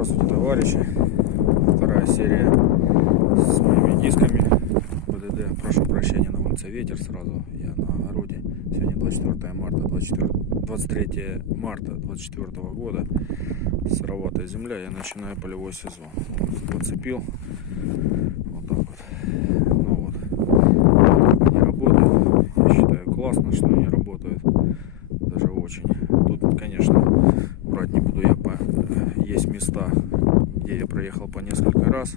Здравствуйте, товарищи. Вторая серия с моими дисками БДД. Прошу прощения, на улице ветер сразу. Я на огороде. Сегодня 23 марта 23 марта 24 года. Сыроватая земля. Я начинаю полевой сезон. Подцепил. Вот так вот. Ну вот. Как они работают. Я считаю классно, что они работают. Даже очень. Тут, конечно, брать не буду я есть места, где я проехал по несколько раз.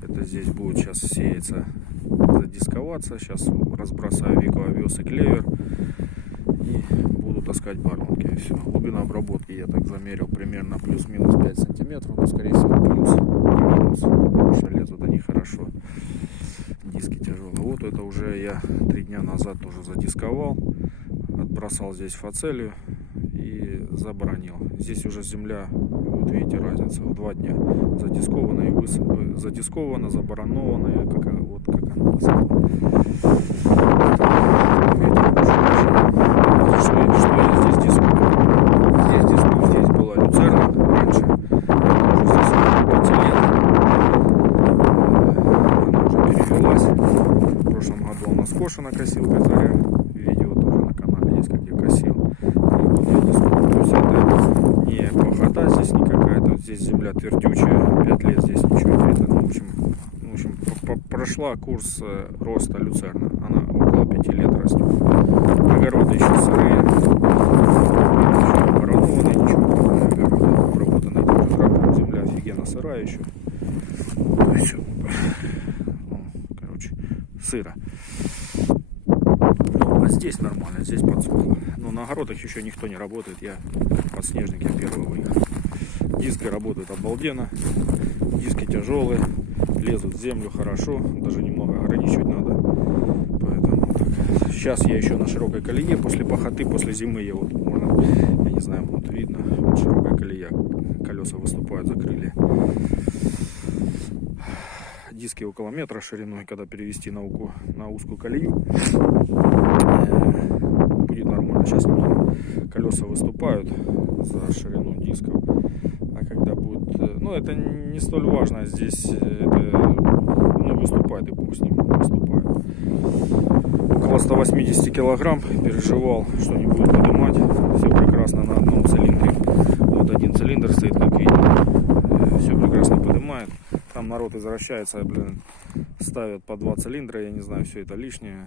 Это здесь будет сейчас сеяться, задисковаться. Сейчас разбросаю викоовес и клевер и буду таскать баронки. И все. Глубина обработки я так замерил примерно плюс-минус 5 сантиметров, но скорее всего плюс, не минус, потому что лезут они хорошо. Диски тяжелые. Вот это уже я 3 дня назад тоже задисковал, отбросал здесь фацелию и заборонил. Здесь уже земля, вот видите разницу, в 2 дня задискована и задискована, забаронованная, вот как она высохла. Что я здесь дискую? Здесь дискую, здесь была люцерна раньше, уже здесь 5 лет. Она уже перевелась. В прошлом году она скошена косилкой заря. Видео тоже на канале есть, как я косил. То есть это не пахота здесь никакая, тут здесь земля твердючая, 5 лет здесь ничего не видно. В общем, прошла курс роста люцерна, она около 5 лет растет. Огороды еще сырые, оборудованные, ничего, обработанные тоже, земля офигенно сырая еще. Все, короче, сыро. А здесь нормально, здесь подсохло. Но на огородах еще никто не работает. Я подснежник, я первый выехал. Диски работают обалденно. Диски тяжелые. Лезут в землю хорошо. Даже немного ограничивать надо. Поэтому так. Сейчас я еще на широкой колее. После пахоты, после зимы я вот можно, я не знаю, вот видно. Вот широкая колея. Колеса выступают, закрыли. Диски около метра шириной, когда перевести на узкую колею, будет нормально. Сейчас немного колеса выступают за ширину дисков, а когда будет, ну это не столь важно, здесь это, выступает, и пусть с ним выступает. Около 180 килограмм, переживал, что не будет поднимать. Все прекрасно на одном цилиндре. Вот один цилиндр стоит, как видно, все прекрасно поднимает. Там народ возвращается, ставят по 2 цилиндра, я не знаю, все это лишнее.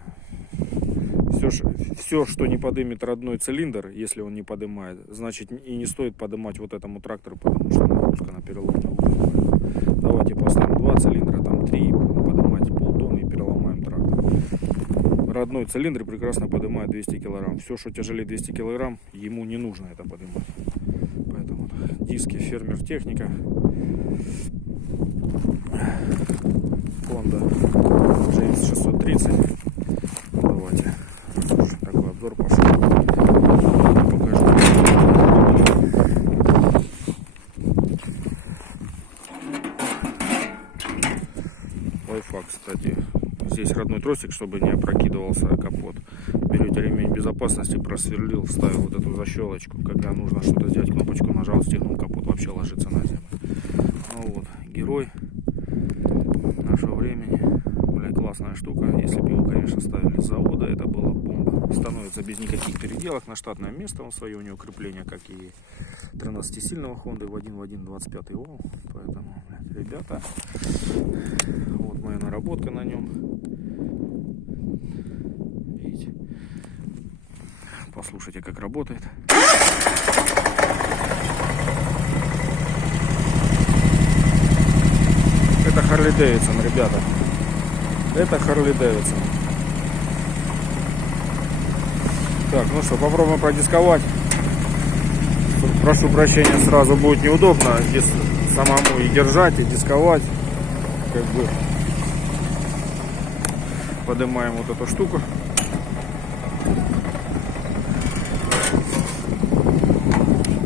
Все, что не поднимет родной цилиндр, если он не поднимает, значит и не стоит поднимать вот этому трактору, потому что нагрузка на перелом. Давайте поставим 2 цилиндра, там 3, будем поднимать полтонны и переломаем трактор. Родной цилиндр прекрасно поднимает 200 килограмм. Все, что тяжелее 200 килограмм, ему не нужно это поднимать. Поэтому диски фермер техника. Honda GX 630. Давайте. Такой обзор пошел. Покажу. Лайфхак, кстати. Здесь родной тросик, чтобы не опрокидывался капот. Берете ремень безопасности, просверлил, вставил вот эту защелочку. Когда нужно что-то сделать, кнопочку нажал, стегнул, капот вообще ложится на землю. Ну вот, герой нашего времени. Классная штука. Если бы его, конечно, ставили с завода, это была бомба. Становится без никаких переделок. На штатное место он свое, у него крепление, как и 13-сильного Honda в 1.1 25 вол. Поэтому, ребята, вот моя наработка на нем. Видите? Послушайте, как работает. Это Harley Davidson, ребята. Это Harley Davidson. Так, ну что, попробуем продисковать. Прошу прощения, сразу будет неудобно здесь самому и держать, и дисковать. Как бы поднимаем вот эту штуку.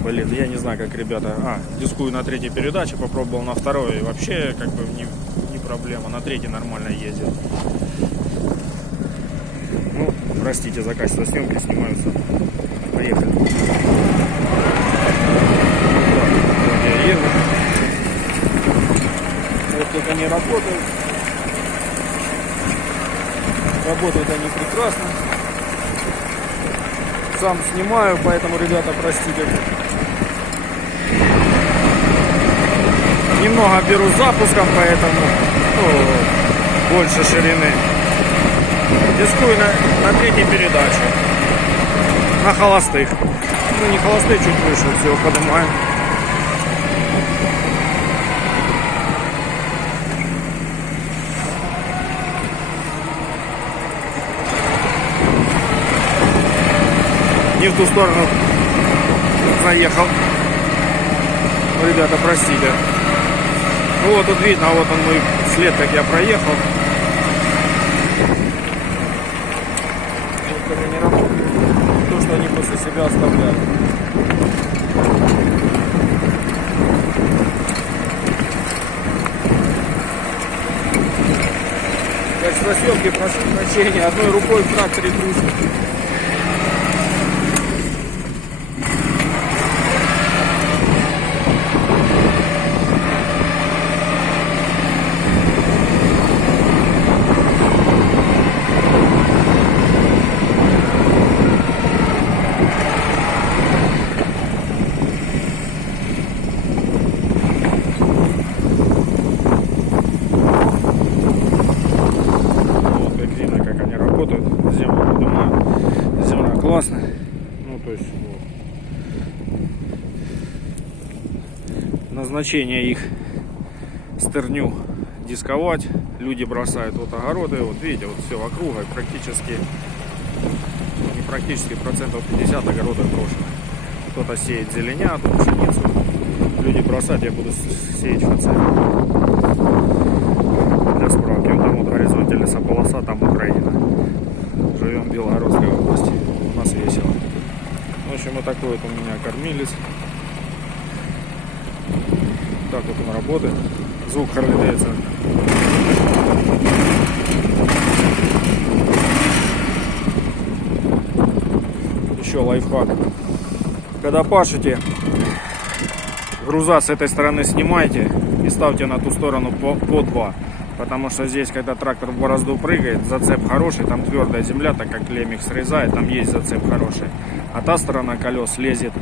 Блин, я не знаю, как ребята. Дискую на 3-й передаче, попробовал на 2-й. Вообще, как бы не проблема. На 3-й нормально ездил. Ну, простите за качество съемки, снимаются. Поехали. не работают. Работают они прекрасно. Сам снимаю, поэтому, ребята, простите. Немного беру запуском, поэтому больше ширины. Дискую на третьей передаче. На холостых. Ну не холостых, чуть выше, все, поднимаем. Не в ту сторону заехал. Ребята, простите. Ну вот тут видно, вот он мой след, как я проехал. Вот это не работает. То, что они после себя оставляют. Качество съемки, прошу прощения, одной рукой в тракторе трусит. Классно. Ну, то есть вот. Назначение их стерню дисковать. Люди бросают вот огороды. Вот видите, вот все вокруг, практически, не практически, процентов 50 огородов брошено. Кто-то сеет зеленя, кто пшеницу. Люди бросают, я буду сеять ФЦ. Для справки. Вот там вот горизонте лесополоса, там Украина. Живем в Белгородской области. У нас весело. В общем, вот такой вот у меня кормилец. Так вот он работает. Звук Харли Дэвидсон. Еще лайфхак. Когда пашете, груза с этой стороны снимайте и ставьте на ту сторону по два. Потому что здесь, когда трактор в борозду прыгает, зацеп хороший, там твердая земля, так как лемех срезает, там есть зацеп хороший. А та сторона колес лезет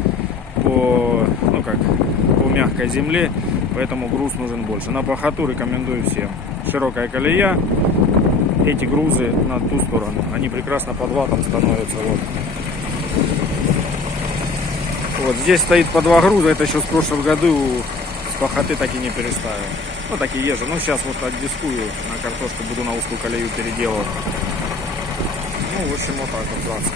по мягкой земле, поэтому груз нужен больше. На пахоту рекомендую всем. Широкая колея, эти грузы на ту сторону, они прекрасно под ватом становятся. Вот здесь стоит по два груза, это еще в прошлом году с пахоты так и не переставил. Ну так и езжу. Ну сейчас вот отдискую на картошку, буду на узкую колею переделывать. Ну в общем вот так вот, братцы.